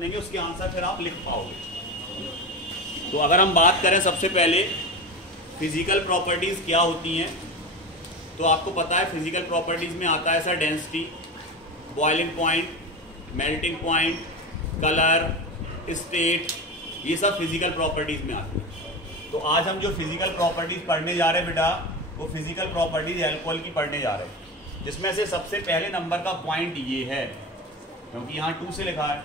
बनेंगे उसके आंसर फिर आप लिख पाओगे। तो अगर हम बात करें सबसे पहले फिजिकल प्रॉपर्टीज क्या होती हैं, तो आपको पता है फिजिकल प्रॉपर्टीज में आता है sir density, boiling point, melting point, colour, state, ये सब फिजिकल प्रॉपर्टीज में आते हैं। तो आज हम जो फिजिकल प्रॉपर्टीज पढ़ने जा रहे हैं बेटा, वो फिजिकल प्रॉपर्टीज अल्कोहल की पढ़ने जा रहे हैं, जिसमें से सबसे पहले नंबर का पॉइंट ये है, क्योंकि यहाँ 2 से लिखा है,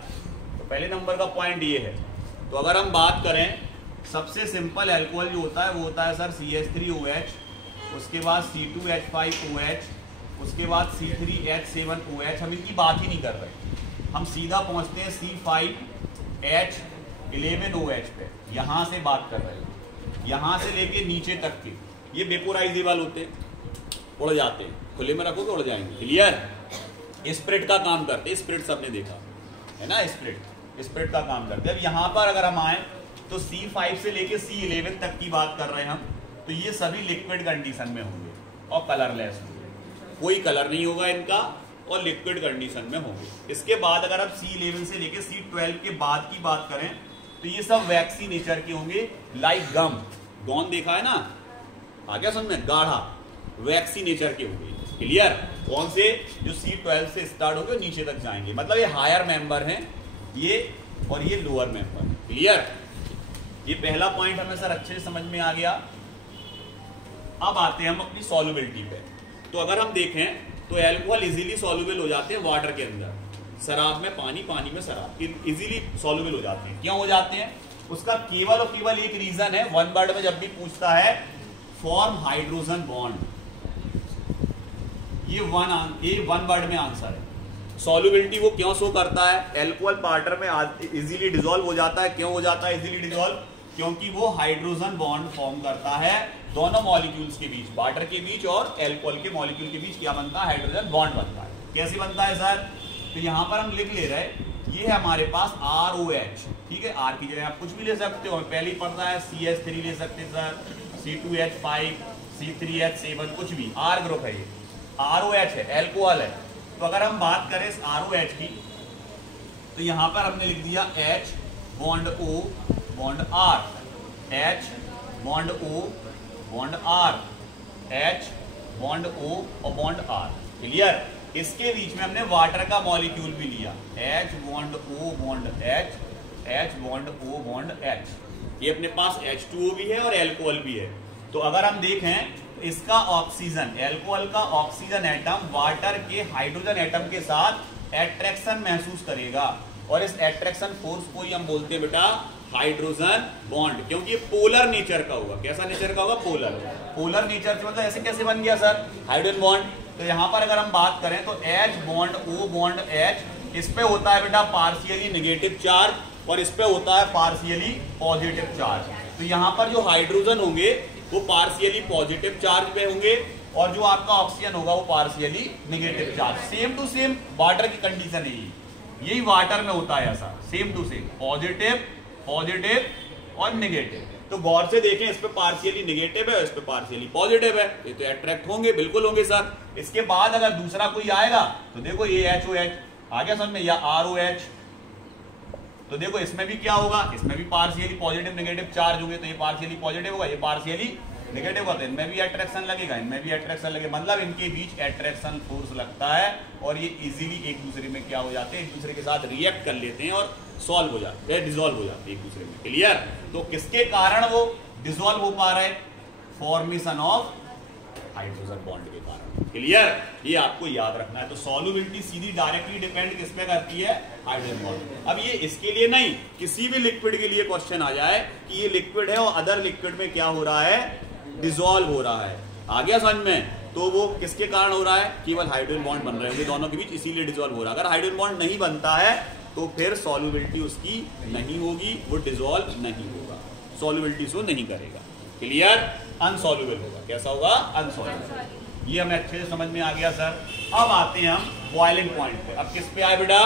तो पहले नंबर का पॉइंट ये है। तो अगर हम बात करें सबसे सिंपल अल्कोहल जो होता है वो होता है सर CH3OH, उसके बाद C2H5OH, उसके बाद C3H7OH। हम इनकी बात ही नहीं कर रहे, हम सीधा पहुंचते हैं C5H11OH पे, यहां से बात कर रहे हैं, यहां से लेके नीचे तक के ये वेपोराइजेबल होते हैं, उड़ जाते हैं, खुले में रखो तो उड़ जाएंगे। क्लियर? स्प्रिट का काम करते हैं, स्प्रिट सबने देखा है ना, स्प्रिट का काम करते हैं। अब यहां पर अगर हम आए तो C5 से लेके C11 तक की बात कर रहे हैं हम, तो ये सभी लिक्विड कंडीशन में होंगे और कलरलेस होंगे, कोई कलर नहीं होगा इनका और लिक्विड कंडीशन में होंगे। इसके बाद अगर आप C11 से लेके C12 के बाद की बात करें तो ये सब वैक्सी नेचर के होंगे, लाइक गम, गॉन देखा है ना, आ गया समझ में, गाढ़ा, वैक्सी नेचर के होंगे। क्लियर? कौन से? जो C12 से स्टार्ट होकर नीचे तक जाएंगे, मतलब ये हायर मेंबर हैं ये, और ये लोअर मेंबर। क्लियर? ये पहला पॉइंट हमें सर अच्छे से समझ में आ गया। अब आते हैं हम अपनी सॉल्युबिलिटी पे। तो अगर हम देखें तो अल्कोहल इजीली सॉल्युबल हो जाते हैं वाटर के अंदर, शराब में पानी, पानी में शराब, इजीली सॉल्युबल हो जाते हैं। क्यों हो जाते हैं? उसका केवल और केवल एक रीजन है, वन वर्ड में जब भी पूछता है फॉर्म हाइड्रोजन बॉन्ड, ये वन वर्ड में आंसर है। सॉल्युबिलिटी वो क्यों शो करता है? अल्कोहल वाटर में इजीली डिसॉल्व हो जाता है। क्यों हो जाता है इजीली डिसॉल्व? क्योंकि वो हाइड्रोजन बॉन्ड फॉर्म करता है दोनों मॉलिक्यूल्स के बीच, वाटर के बीच और अल्कोहल के मॉलिक्यूल के बीच क्या बनता है? हाइड्रोजन बॉन्ड बनता है। कैसे बनता है सर? तो यहां पर हम लिख ले रहे हैं, ये है हमारे पास ROH, ठीक है, R की जगह आप कुछ भी ले सकते हो, पहले ही पढ़ना है CH3 ले सकते हैं सर, C2H5, C3H7, कुछ भी, R ग्रुप है, ये ROH है, अल्कोहल है। तो अगर हम बात करें इस ROH की, तो यहां पर हमने लिख दिया H bond O bond R, H bond O bond R, H bond O और बॉन्ड R। क्लियर? इसके बीच में हमने वाटर का मॉलिक्यूल भी लिया, H bond O bond H, H bond O bond H। ये अपने पास H2O भी है और अल्कोहल भी है। तो अगर हम देखें इसका ऑक्सीजन, अल्कोहल का ऑक्सीजन एटम वाटर के हाइड्रोजन एटम के साथ एट्रैक्शन महसूस करेगा, और इस एट्रैक्शन फोर्स को ही हम बोलते हैं बेटा हाइड्रोजन बॉन्ड, क्योंकि ये पोलर नेचर का होगा। कैसा नेचर का होगा? पोलर। पोलर नेचर से मतलब ऐसे कैसे बन गया सर हाइड्रोजन बॉन्ड? तो यहां पर अगर हम बात करें तो H bond O bond H, इस पे होता है बेटा पार्शियली नेगेटिव चार्ज और इस पे होता है पार्शियली पॉजिटिव चार्ज। तो यहां पर जो हाइड्रोजन होंगे वो पार्शियली पॉजिटिव चार्ज पे होंगे और जो आपका ऑक्सीजन होगा वो partially negative charge. Same to same water की कंडीशन है, यही वाटर में होता है ऐसा, same to same, positive positive और नेगेटिव। तो गौर से देखें, इस पे पार्शियली नेगेटिव है, इस पे पार्शियली पॉजिटिव है, ये तो अट्रैक्ट होंगे, बिल्कुल होंगे सर। इसके बाद अगर दूसरा कोई आएगा तो देखो ये HOH आ गया समझ में, या ROH, तो देखो इसमें भी क्या होगा, इसमें भी पार्शियली पॉजिटिव नेगेटिव चार्ज होंगे, तो ये पार्शियली पॉजिटिव होगा, ये पार्शियली नेगेटिव होता है, इनमें भी अट्रैक्शन लगेगा, इनमें भी अट्रैक्शन लगेगा, मतलब इनके बीच अट्रैक्शन फोर्स लगता है और ये इजीली एक दूसरे में क्या हो जाते हैं, एक दूसरे के साथ रिएक्ट कर लेते हैं और सॉल्व हो जाते हैं, डिसॉल्व हो जाते हैं एक दूसरे में। क्लियर? तो किसके कारण वो डिसॉल्व हो पा रहे हैं? फॉर्मेशन ऑफ हाइड्रोजन बॉन्ड के कारण। क्लियर? ये आपको याद रखना है। तो सॉल्युबिलिटी सीधी डायरेक्टली डिपेंड किस पे करती है? Hydrogen bond. अब ये इसके लिए नहीं, किसी भी लिक्विड के लिए क्वेश्चन आ जाए कि ये लिक्विड है और अदर लिक्विड में क्या हो रहा है? डिसॉल्व हो रहा है। आ गया समझ में? तो वो किसके कारण हो रहा है? केवल हाइड्रोजन बॉन्ड बन रहे होंगे दोनों के बीच, इसीलिए डिसॉल्व हो रहा है। अगर हाइड्रोजन बॉन्ड नहीं बनता है तो फिर सॉल्युबिलिटी उसकी नहीं होगी, वो डिसॉल्व नहीं होगा, सॉल्युबिलिटी शो नहीं करेगा। क्लियर? अनसॉल्युबल होगा। कैसा होगा? अनसॉल्युबल। ये हमें अच्छे से समझ में आ गया सर। अब आते हैं हम बॉइलिंग पॉइंट पे। अब किस पे आए बेटा?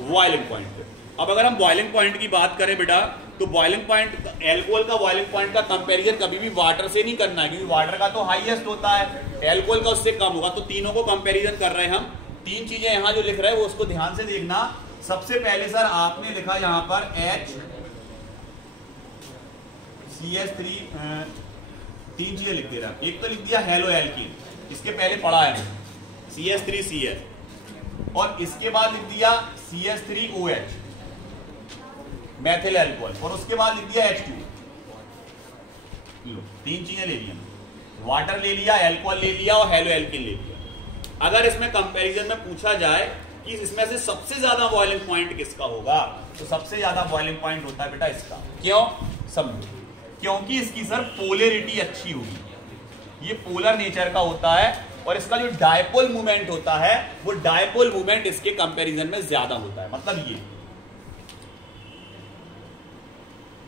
बॉइलिंग पॉइंट पे। अब अगर हम बॉइलिंग पॉइंट की बात करें बेटा, तो बॉइलिंग पॉइंट, एल्कोहल का बॉइलिंग पॉइंट का कंपैरिजन कभी भी वाटर से नहीं करना है, क्योंकि वाटर का तो हाईएस्ट होता है, एल्कोहल का उससे कम होगा। तो तीनों को कंपैरिजन कर रहे हैं हम। तीन चीजें यहां जो लिख रहे हैं वो उसको ध्यान से देखना। सबसे पहले सर आपने लिखा यहां पर HCH3, तीन चीजें लिख दे रहा। एक तो लिख दिया हेलो एल्कीन, इसके पहले पढ़ा है CH3CH, और इसके बाद लिख दिया CH3OH मैथिल एल्कोहल, और उसके बाद लिख दिया H2। लो, तीन चीजें ले लिया, वाटर ले लिया, एल्कोहल ले लिया और हेलो एल्कीन ले लिया। अगर इसमें कंपैरिजन में पूछा जाए कि इसमें से सबसे ज्यादा बॉइलिंग पॉइंट किसका होगा, तो सबसे ज्यादा बॉइलिंग पॉइंट होता है बेटा इसका। क्यों? समझो, क्योंकि इसकी सर पोलैरिटी अच्छी होगी, ये पोलर नेचर का होता है, और इसका जो डायपोल मूवमेंट होता है वो डायपोल मूवमेंट इसके कंपैरिजन में ज्यादा होता है। मतलब ये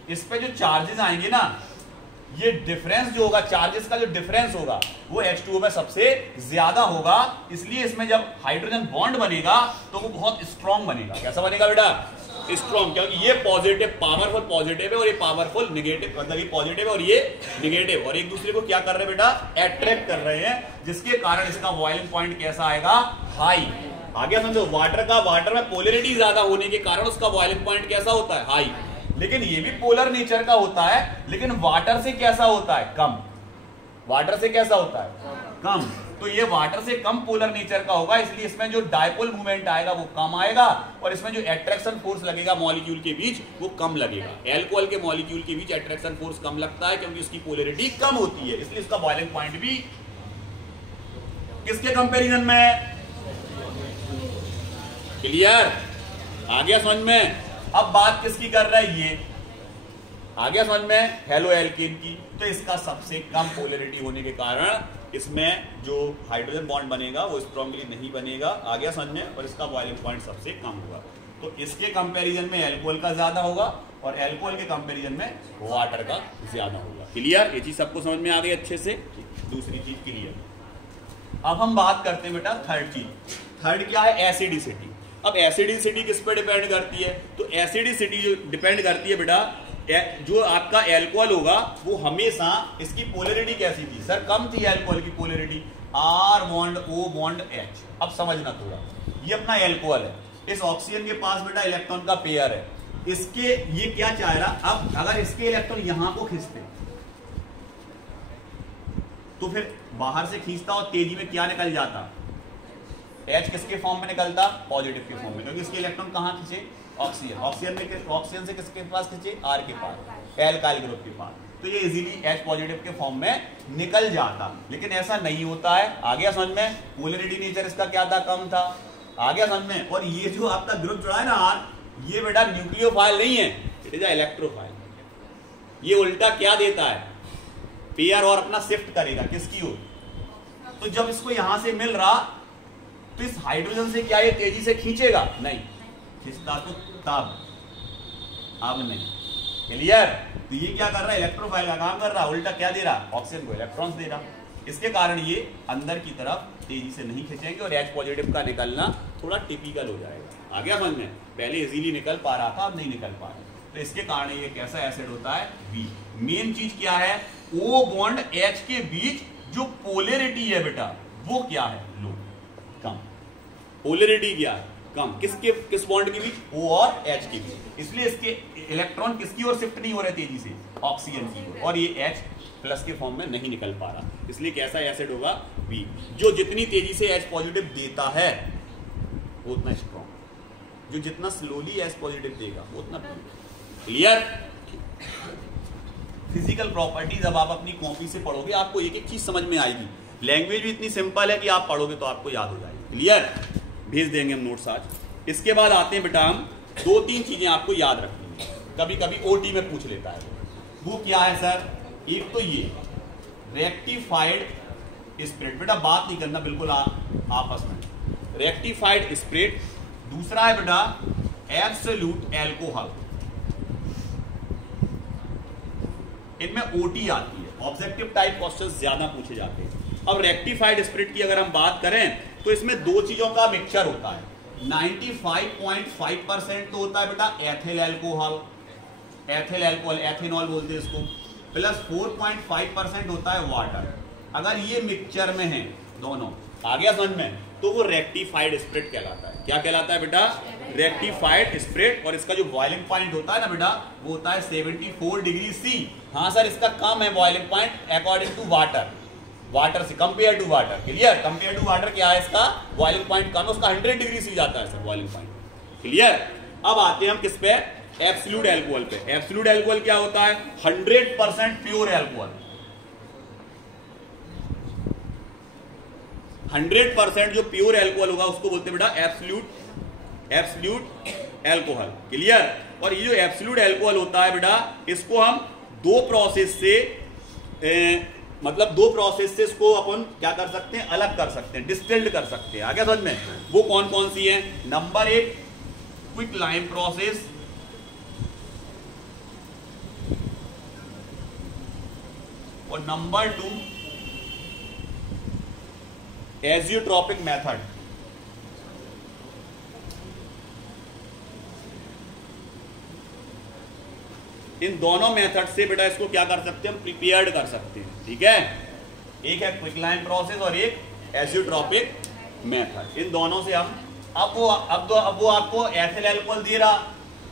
इस पे जो चार्जेस आएंगे ना, ये डिफरेंस जो होगा, चार्जेस का जो डिफरेंस होगा वो H2O में सबसे ज्यादा होगा। इसलिए इसमें जब हाइड्रोजन बॉन्ड बनेगा तो वो बहुत स्ट्रॉन्ग बनेगा। कैसा बनेगा बेटा? स्ट्रॉन्ग, क्योंकि ये पॉजिटिव, पावरफुल पॉजिटिव है और ये पावरफुल नेगेटिव, मतलब ये पॉजिटिव है और ये नेगेटिव, और एक दूसरे को क्या कर रहे हैं बेटा? अट्रैक्ट कर रहे हैं, जिसके कारण इसका बॉइलिंग पॉइंट कैसा आएगा? हाई। आगे समझो, वाटर में पोलैरिटी ज्यादा होने के कारण उसका बॉइलिंग पॉइंट कैसा होता है? हाई। लेकिन ये भी पोलर नेचर का होता है, लेकिन वाटर से कैसा होता है? कम। वाटर से कैसा होता है? कम। तो ये वाटर से कम पोलर नेचर का होगा, इसलिए इसमें जो डायपोल मूवमेंट आएगा वो कम आएगा, और इसमें जो अट्रैक्शन फोर्स लगेगा मॉलिक्यूल के बीच वो कम लगेगा। एल्कोहल के मॉलिक्यूल के बीच अट्रैक्शन फोर्स कम लगता है क्योंकि उसकी पोलैरिटी कम होती है, इसलिए इसका बॉइलिंग पॉइंट भी किसके कंपैरिजन में? क्लियर? आ गया समझ में? अब बात किसकी कर रहा है? ये आ गया समझ में? हेलो एल्कीन की। तो इसका सबसे कम पोलैरिटी होने के कारण इसमें जो हाइड्रोजन बॉन्ड बनेगा वो स्ट्रांगली नहीं बनेगा। आ गया समझ में? और इसका बॉइलिंग पॉइंट सबसे कम होगा। तो इसके कंपैरिजन में एल्कोहल का ज्यादा होगा और एल्कोहल के कंपैरिजन में वाटर का ज्यादा होगा। क्लियर? ये चीज सबको समझ में आ गई अच्छे से? दूसरी चीज क्लियर। अब हम बात करते हैं बेटा थर्ड चीज। थर्ड क्या है? एसिडिसिटी। अब एसिडिसिटी किस पे डिपेंड करती है? तो एसिडिसिटी जो डिपेंड करती है बेटा, जो आपका एल्कोहल होगा वो हमेशा, इसकी पोलैरिटी कैसी थी सर? कम थी एल्कोहल की polarity, R bond O bond H। अब समझना थोड़ा, ये अपना एल्कोहल है, इस ऑक्सीजन के पास बेटा इलेक्ट्रॉन का पेयर है, इसके ये क्या चाह रहा, अब अगर इसके इलेक्ट्रॉन यहां को खींचते तो फिर बाहर से खींचता और तेजी में क्या निकल जाता? H किसके फॉर्म में निकलता? पॉजिटिव के फॉर्म में, क्योंकि इसके इलेक्ट्रॉन कहां खींचे? ऑक्सीजन। ऑक्सीजन से किसके पास खींचे? R के पास, एल्काइल ग्रुप के पास। तो ये इजीली H पॉजिटिव के फॉर्म में निकल जाता, लेकिन ऐसा नहीं होता है। आ गया समझ में? पोलैरिटी नेचर इसका क्या था? कम था। आ गया समझ में? और ये जो आपका ग्रुप जुड़ा है ना R, ये बेटा न्यूक्लियोफाइल नहीं है, इट इज इलेक्ट्रोफाइल। ये उल्टा क्या देता है? पेयर और अपना शिफ्ट करेगा किसकी ओर? तो जब इसको यहां से मिल रहा तो इस हाइड्रोजन से क्या ये तेजी से खींचेगा? नहीं, खींचता तो तब, अब नहीं। क्लियर? तो ये क्या कर रहा है? इलेक्ट्रोफाइल का काम कर रहा है, उल्टा क्या दे रहा? ऑक्सीजन को इलेक्ट्रॉन्स दे रहा। इसके कारण ये अंदर की तरफ तेजी से नहीं खींचेंगे और H पॉजिटिव का निकलना थोड़ा टिपिकल हो जाएगा। आ गया समझ में? पहले इजीली निकल पा रहा था, अब नहीं निकल पा रहा। तो इसके कारण ये कैसा एसिड होता है? बी। मेन चीज क्या है? O बॉन्ड H के बीच जो पोलैरिटी है बेटा वो क्या है? लो, कम। पोलैरिटी क्या है? कम। किस बॉन्ड के बीच? O और H के बीच। इसलिए इसके इलेक्ट्रॉन किसकी ओर शिफ्ट नहीं हो रहे तेजी से? ऑक्सीजन की ओर, और ये H प्लस के फॉर्म में नहीं निकल पा रहा, इसलिए कैसा एसिड होगा? बी। जो जितनी तेजी से H पॉजिटिव देता है वो उतना स्ट्रॉन्ग, जो जितना स्लोली H पॉजिटिव देगा वो उतना। क्लियर? फिजिकल प्रॉपर्टीज अब आप अपनी कॉपी से पढ़ोगे, आपको एक एक चीज समझ में आएगी। लैंग्वेज भी इतनी सिंपल है कि आप पढ़ोगे तो आपको याद हो जाएगी। क्लियर? भेज देंगे हम नोट्स आज। इसके बाद आते हैं बेटा, हम 2-3 चीजें आपको याद रखनी है, कभी कभी ओटी में पूछ लेता है। वो क्या है सर? एक तो ये रेक्टिफाइड स्प्रेड, बेटा बात नहीं करना बिल्कुल आपस में, रेक्टिफाइड स्प्रेड। दूसरा है बेटा एब्सोल्यूट एल्कोहल, इनमें ओटी आती है, ऑब्जेक्टिव टाइप क्वेश्चंस ज्यादा पूछे जाते हैं। अब रेक्टिफाइड स्प्रिट की अगर हम बात करें तो इसमें दो चीजों का मिक्सचर होता है। 95.5% तो होता है बेटा एथिल अल्कोहल, एथेनॉल बोलते हैं इसको, प्लस 4.5% होता है वाटर। अगर ये मिक्सचर में है दोनों, आ गया समझ में? तो वो रेक्टिफाइड स्प्रिट कहलाता है। क्या कहलाता है बेटा? Rectified spirit. और इसका जो बॉइलिंग पॉइंट होता है ना बेटा, वो होता है 74 डिग्री सी। हाँ सर, इसका कम है boiling point according to water, water से compare to water. Clear? Compare to water क्या है इसका बॉइलिंग पॉइंट कम है, उसका 100 डिग्री सी जाता है सर बॉइलिंग पॉइंट। क्लियर? अब आते हैं हम किस पे? एब्सोल्यूट अल्कोहल पे। एब्सोल्यूट अल्कोहल क्या होता है? 100% प्योर अल्कोहल। 100% जो प्योर अल्कोहल होगा उसको बोलते हैं बेटा एब्सोल्यूट अल्कोहल। क्लियर? और ये जो एब्सोल्यूट अल्कोहल होता है बेटा, इसको हम दो प्रोसेस से इसको अपन क्या कर सकते हैं? अलग कर सकते हैं, डिस्टिल्ड कर सकते हैं। आगे समझ में? वो कौन कौन सी है? नंबर 1 क्विक लाइम प्रोसेस, और नंबर 2 एजियोट्रोपिक मेथड। इन दोनों मेथड से बेटा इसको क्या कर सकते हैं? हम प्रिपेयर्ड कर सकते हैं। ठीक है? एक है क्विक लाइम प्रोसेस और एक एजियोट्रोपिक मेथड। इन दोनों से हम अब वो आपको एथिल अल्कोहल दे रहा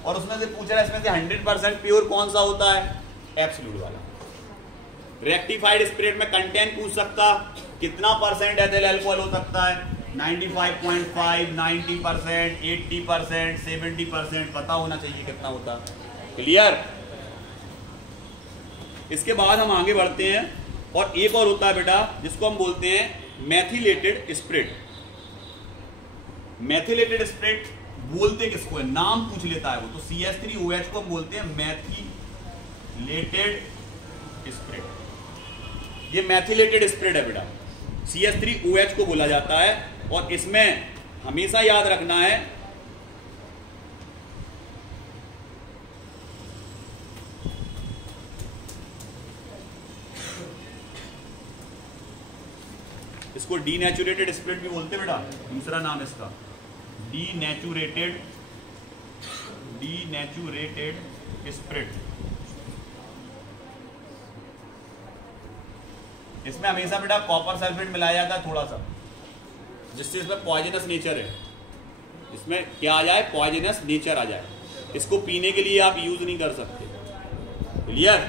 और उसमें से पूछ रहा है इसमें से 100% प्योर कौन सा होता है? एब्सोल्यूट वाला। रेक्टिफाइड स्पिरिट में कंटेंट पूछ सकता, कितना परसेंट एथिल अल्कोहल हो सकता है? 95.5, 90%, 80%, 70%, पता होना चाहिए कितना होता। क्लियर? इसके बाद हम आगे बढ़ते हैं और एक और होता है बेटा जिसको हम बोलते हैं मैथिलेटेड स्पिरिट। मैथिलेटेड स्पिरिट बोलते किसको है? नाम पूछ लेता है वो। तो CH3OH को हम बोलते हैं मैथिलेटेड स्पिरिट। ये मैथिलेटेड स्पिरिट है बेटा, CH3OH को बोला जाता है। और इसमें हमेशा याद रखना है इसको डीनेचुरेटेड स्पिरिट भी बोलते हैं बेटा, दूसरा नाम इसका डीनेचुरेटेड स्पिरिट। इसमें हमेशा बेटा कॉपर सल्फेट मिलाया जाता है थोड़ा सा, जिससे इसमें पॉइजनस नेचर है। इसमें क्या आ जाए? पॉइजनस नेचर आ जाए। इसको पीने के लिए आप यूज नहीं कर सकते। क्लियर?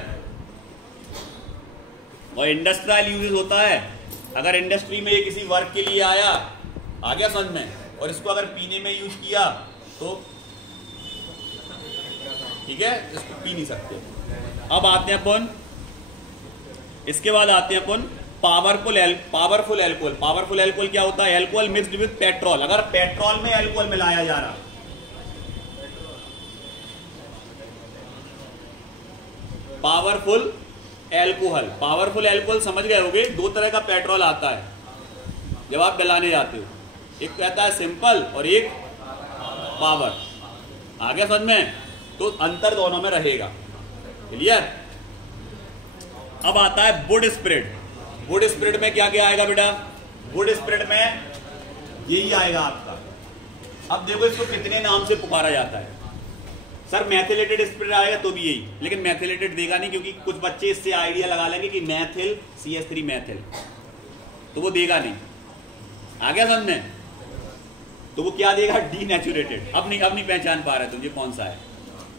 और इंडस्ट्रियल यूजेस होता है। अगर इंडस्ट्री में ये किसी वर्क के लिए आया, आ गया समझ में, और इसको अगर पीने में यूज किया तो ठीक है, इसको पी नहीं सकते। अब आते हैं अपन, इसके बाद आते हैं अपन पावरफुल अल्कोहल। पावरफुल अल्कोहल क्या होता है? Alcohol mixed with petrol. अगर पेट्रोल में अल्कोहल मिलाया जा रहा, पावरफुल अल्कोहल समझ गए होगे? दो तरह का पेट्रोल आता है जब आप डलाने जाते हो, एक कहता है सिंपल और एक पावर। आगे समझ में? तो अंतर दोनों में रहेगा। क्लियर? अब आता है वुड स्पिरिट। वुड स्पिरिट में क्या क्या आएगा बेटा? वुड स्पिरिट में यही आएगा आपका। अब देखो इसको कितने नाम से पुकारा जाता है। सर मैथिलेटेड स्पिरिट आएगा तो भी यही, लेकिन मैथिलेटेड देगा नहीं, क्योंकि कुछ बच्चे इससे आइडिया लगा लेंगे कि मैथिल CH3 मैथिल, तो वो देगा नहीं। आ गया समझ में? तो वो क्या देगा? डीनेचुरेटेड। अब नहीं पहचान पा रहे तुझे कौन सा है।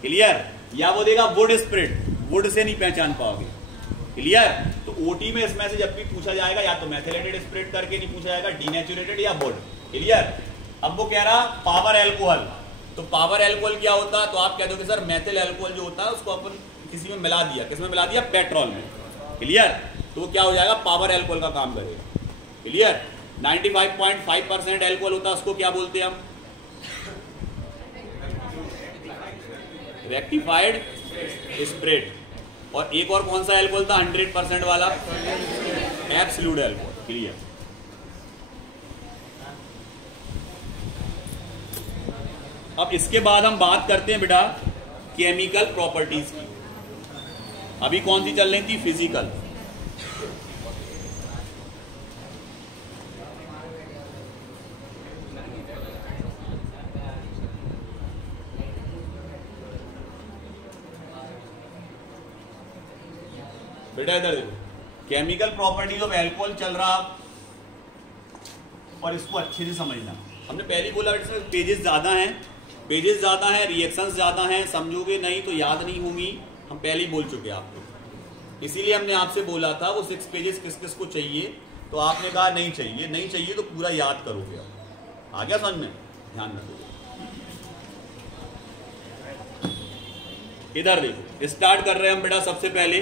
क्लियर? या वो देगा वुड स्पिरिट, वुड से नहीं पहचान पाओगे। क्लियर? तो OT में इसमें से जब भी पूछा जाएगा या तो मैथिलेटेड स्पिरिट करके नहीं पूछा जाएगा, डीनेचुरेटेड या वुड। क्लियर? अब वो कह रहा पावर अल्कोहल, तो पावर अल्कोहल क्या होता है? तो आप कह दोगे सर मैथिल अल्कोहल जो होता है उसको अपन किसी में मिला दिया, किसमें मिला दिया? पेट्रोल में। क्लियर? तो वो क्या हो जाएगा? पावर अल्कोहल का काम करेगा। क्लियर? 95.5% अल्कोहल होता है, उसको क्या बोलते हैं हम? Rectified spirit. और एक और कौन सा अल्कोहल था 100% वाला? Absolute alcohol. क्लियर? अब इसके बाद हम बात करते हैं बेटा केमिकल प्रॉपर्टीज की। अभी कौन सी चल रही थी? फिजिकल। बेटा इधर देखो, केमिकल प्रॉपर्टीज ऑफ अल्कोहल चल रहा। और इसको अच्छे से समझना। हमने पहले बोला इसमें पेजेस ज़्यादा हैं, पेजेस ज़्यादा हैं, रिएक्शंस ज़्यादा हैं, समझोगे नहीं तो याद नहीं होंगी, हम पहले ही बोल चुके आपको। इसीलिए हमने आपसे बोला था वो 6 पेजेस किस किस को चाहिए, तो आपने कहा नहीं चाहिए, नहीं चाहिए तो पूरा याद करोगे। आ गया समझ में? ध्यान रखोगे। इधर देखो, स्टार्ट कर रहे हैं हम बेटा। सबसे पहले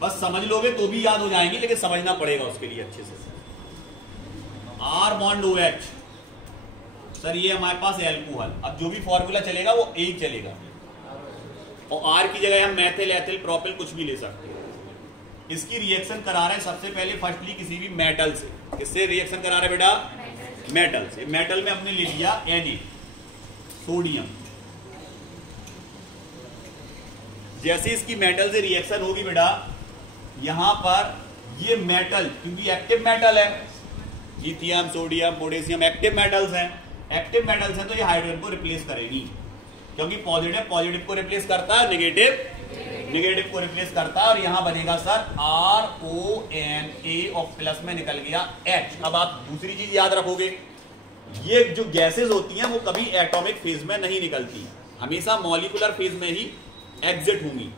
बस समझ लोगे तो भी याद हो जाएंगी, लेकिन समझना पड़ेगा उसके लिए अच्छे से। R बॉन्ड OH, सर ये हमारे पास एल्कोहल, अब जो भी फॉर्मूला चलेगा वो एक चलेगा, और R की जगह हम मैथिल, एथिल, प्रोपिल कुछ भी ले सकते हैं। इसकी रिएक्शन करा रहे हैं सबसे पहले फर्स्टली किसी भी मेटल से। किससे रिएक्शन करा रहे हैं बेटा? मेटल से। मेटल में हमने ले लिया Na, सोडियम। जैसे इसकी मेटल से रिएक्शन होगी बेटा, यहां पर ये मेटल, क्योंकि एक्टिव मेटल है, lithium, sodium, potassium active metals हैं, एक्टिव मेटल्स हैं, तो ये हाइड्रोजन को रिप्लेस करेगी, क्योंकि पॉजिटिव पॉजिटिव को रिप्लेस करता है, नेगेटिव नेगेटिव को रिप्लेस करता है, और यहां बनेगा सर RONA, और प्लस में निकल गया H। अब आप दूसरी चीज याद रखोगे, ये जो गैसेज होती हैं वो कभी एटॉमिक फेज में नहीं निकलती, हमेशा मॉलिक्यूलर फेज में ही एग्जिट होंगी।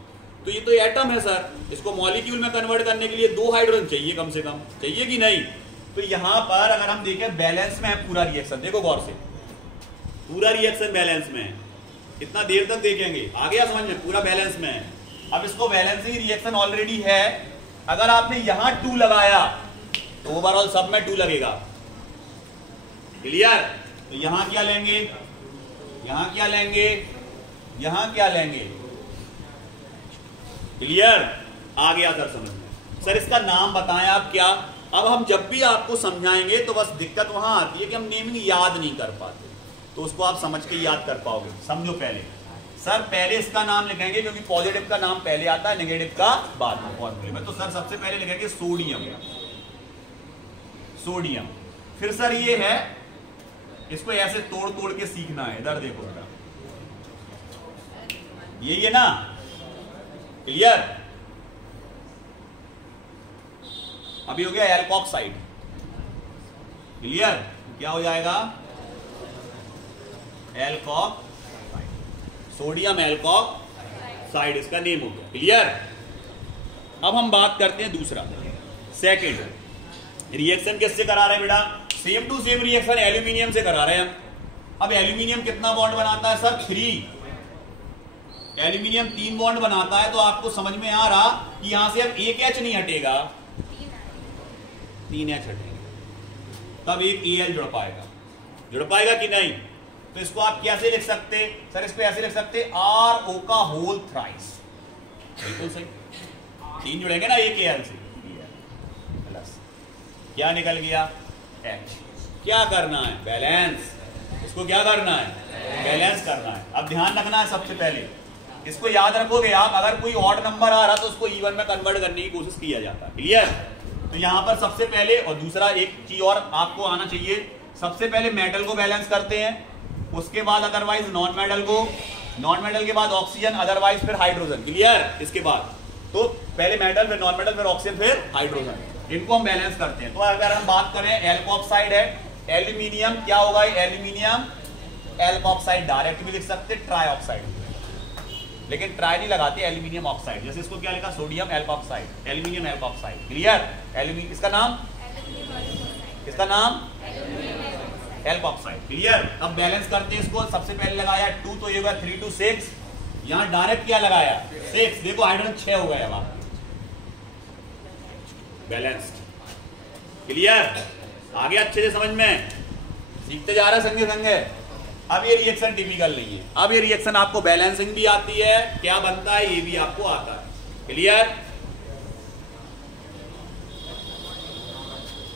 तो ये तो एटम है सर, इसको मॉलिक्यूल में कन्वर्ट करने के लिए 2 हाइड्रोजन चाहिए कम से कम, चाहिए कि नहीं? तो यहां पर अगर हम देखें बैलेंस में है पूरा रिएक्शन, देखो गौर से, पूरा रिएक्शन बैलेंस में है, इतना देर तक देखेंगे, आ गया समझ में? पूरा बैलेंस में है। अब इसको बैलेंसिंग रिएक्शन ऑलरेडी है, अगर आपने यहां 2 लगाया तो ओवरऑल सब में 2 लगेगा, क्लियर? तो यहां क्या लेंगे, यहां क्या लेंगे, यहां क्या लेंगे, क्लियर? आ गया सर समझ में? सर इसका नाम बताएं आप क्या? अब हम जब भी आपको समझाएंगे तो बस दिक्कत वहां आती है कि हम नेमिंग याद नहीं कर पाते, तो उसको आप समझ के याद कर पाओगे। समझो पहले, सर पहले इसका नाम लिखेंगे, क्योंकि पॉजिटिव का नाम पहले आता है, नेगेटिव का बाद में फॉर्मूले में। तो सर सबसे पहले लिखेंगे सोडियम, सोडियम। फिर सर ये है, इसको ऐसे तोड़ तोड़ के सीखना है। इधर देखो बेटा, ये ना, क्लियर? अभी हो गया एल्कोक्साइड, क्लियर? क्या हो जाएगा? एल्कोक्साइड, सोडियम एल्कोक्साइड इसका नेम हो गया, क्लियर? अब हम बात करते हैं दूसरा, सेकंड रिएक्शन किससे करा रहे हैं बेटा? Same to same reaction aluminium से करा रहे हैं हम। अब एल्यूमिनियम कितना बॉन्ड बनाता है सर? 3। एल्यूमिनियम 3 बॉन्ड बनाता है, तो आपको समझ में आ रहा कि यहां से अब एक H नहीं हटेगा, 3 H हटेंगे, तब एक Al जुड़ पाएगा, जुड़ पाएगा कि नहीं? तो इसको आप कैसे लिख सकते सर? इसको ऐसे लिख सकते RO का होल थ्राइस, बिल्कुल सही, 3 जुड़ेंगे ना एक Al से, प्लस क्या निकल गया? H। क्या करना है? बैलेंस। इसको क्या करना है? बैलेंस करना है। अब ध्यान रखना है, सबसे पहले इसको याद रखोगे आप, अगर कोई ऑड नंबर आ रहा तो उसको इवन में कन्वर्ट करने की कोशिश किया जाता है, क्लियर? तो यहां पर सबसे पहले, और दूसरा एक चीज और आपको आना चाहिए, सबसे पहले मेटल को बैलेंस करते हैं, उसके बाद अदरवाइज नॉन मेटल को, नॉन मेटल के बाद ऑक्सीजन, अदरवाइज फिर हाइड्रोजन, क्लियर? इसके बाद तो पहले मेटल, फिर नॉन मेटल, फिर ऑक्सीजन, फिर हाइड्रोजन, इनको हम बैलेंस करते हैं। तो अगर हम बात करें एल्कोक्साइड है, एल्यूमिनियम क्या होगा? एल्यूमिनियम एल्कोक्साइड डायरेक्ट भी लिख सकते, ट्राईऑक्साइड, लेकिन ट्राई नहीं लगाते, एल्यूमिनियम ऑक्साइड। जैसे इसको क्या लिखा? Sodium alkoxide, aluminium alkoxide, clear? Aluminium, इसका नाम, इसका नाम एल्कोक्साइड, क्लियर? अब बैलेंस करते हैं इसको, सबसे पहले लगाया 2, तो ये होगा 3 to 6, यहां डायरेक्ट क्या लगाया? 6, देखो हाइड्रोजन 6 हो गए, अब आप बैलेंस, क्लियर? आगे अच्छे से समझ में सीखते जा रहे संगे संगे। अब ये रिएक्शन टिपिकल नहीं है, अब ये रिएक्शन आपको बैलेंसिंग भी आती है, क्या बनता है ये भी आपको आता है, क्लियर?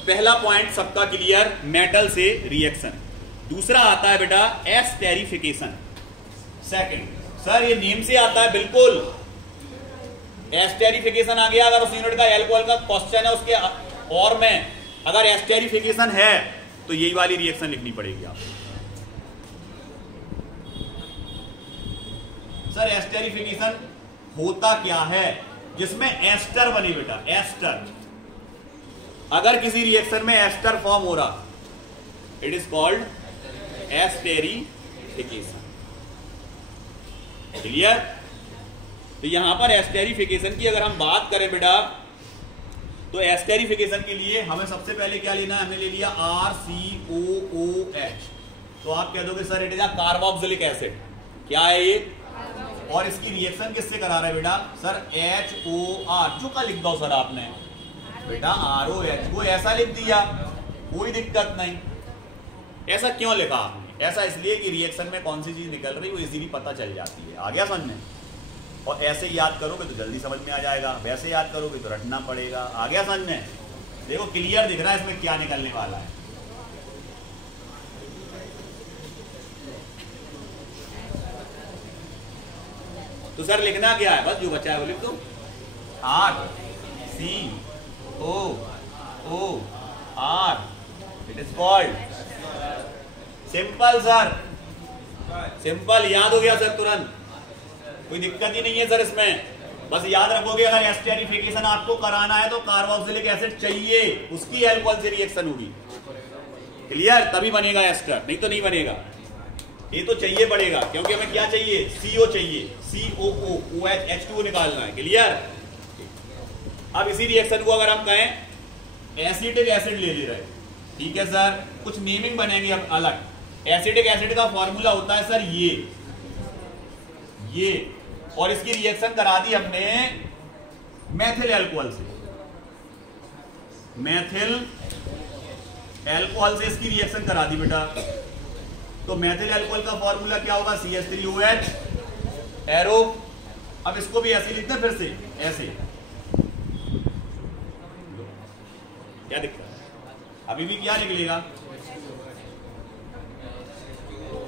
पहला पॉइंट सबका क्लियर, मेटल से रिएक्शन। दूसरा आता है बेटा एस्टेरिफिकेशन। सेकंड, सर ये नेम से आता है, बिल्कुल एस्टेरिफिकेशन आ गया। अगर उस यूनिट का एल्कोहल का क्वेश्चन है उसके और में अगर एस्टेरिफिकेशन है तो यही वाली रिएक्शन लिखनी पड़ेगी आपको। सर एस्टेरिफिकेशन होता क्या है? जिसमें एस्टर बने बेटा, एस्टर, अगर किसी रिएक्शन में एस्टर फॉर्म हो रहा, it is called esterification. Clear? तो यहां पर एस्टेरिफिकेशन की अगर हम बात करें बेटा, तो एस्टेरिफिकेशन के लिए हमें सबसे पहले क्या लेना है? हमने ले लिया RCOOH। तो आप कह दोगे sir it is a carboxylic acid. क्या है ये? और इसकी रिएक्शन किससे करा रहा है बेटा? Sir HOR। जो का लिख दो सर आपने बेटा ROH को ऐसा लिख दिया, कोई दिक्कत नहीं। ऐसा क्यों लिखा आपने? ऐसा इसलिए कि रिएक्शन में कौन सी चीज निकल रही है वो इजीली पता चल जाती है। आ गया समझ में? और ऐसे याद करोगे तो जल्दी समझ में आ जाएगा, वैसे याद करोगे तो रटना पड़ेगा। आ गया समझ में? देखो क्लियर दिख रहा है इसमें क्या निकलने वाला है। तो सर लिखना क्या है? बस जो बचा है वो लिख दो। RCOOR। It is called simple sir, simple. याद हो गया सर तुरंत, कोई दिक्कत ही नहीं है सर इसमें। बस याद रखोगे अगर एस्टेरिफिकेशन आपको कराना है तो कार्बोक्सिलिक एसिड चाहिए, उसकी अल्कोहल से रिएक्शन होगी। क्लियर? तभी बनेगा एस्टर, नहीं तो नहीं बनेगा। ये तो चाहिए पड़ेगा, क्योंकि हमें क्या चाहिए? CO चाहिए, COO OH H2O निकालना है। क्लियर? अब इसी रिएक्शन को अगर हम कहें एसिटिक एसिड ले रहे हैं, ठीक है सर, कुछ नेमिंग बनेंगे अब अलग। एसिटिक एसिड का फॉर्मूला होता है सर ये, और इसकी रिएक्शन करा दी हमने मेथिल अल्कोहल से। मेथिल अल्कोहल से इसकी रिएक्शन करा दी बेटा। तो मेथिल अल्कोहल का फॉर्मूला क्या होगा? CH3OH arrow. अब इसको भी ऐसे लिखते हैं, फिर से ऐसे। क्या दिक्कत है? अभी भी क्या निकलेगा?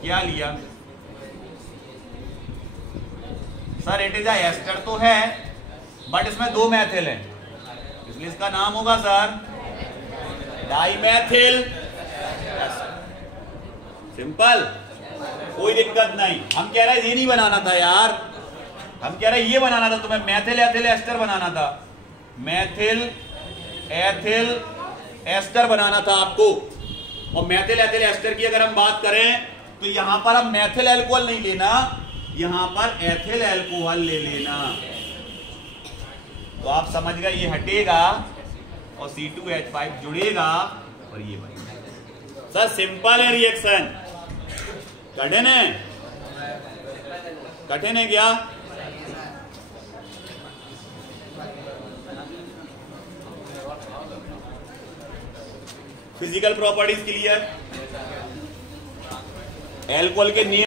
क्या लिया सर? इट इज एस्टर तो है, बट इसमें 2 मैथिल है, इसलिए इसका नाम होगा सर डाइमेथिल। सिंपल, कोई दिक्कत नहीं। हम कह रहे हैं ये नहीं बनाना था यार, हम कह रहे हैं ये बनाना था, तुम्हें मैथिल एथिल एस्टर बनाना था। मैथिल एथिल एस्टर बनाना था आपको। और मैथिल एथिल एस्टर की अगर हम बात करें तो यहां पर हम मैथिल अल्कोहल नहीं लेना, यहां पर एथिल अल्कोहल ले लेना। तो आप समझ गए, ये हटेगा और C2H5 जुड़ेगा और ये बनेगा। सर सिंपल है रिएक्शन, कठिन है? कठिन है क्या? Physical properties clear? अल्कोहल के नेम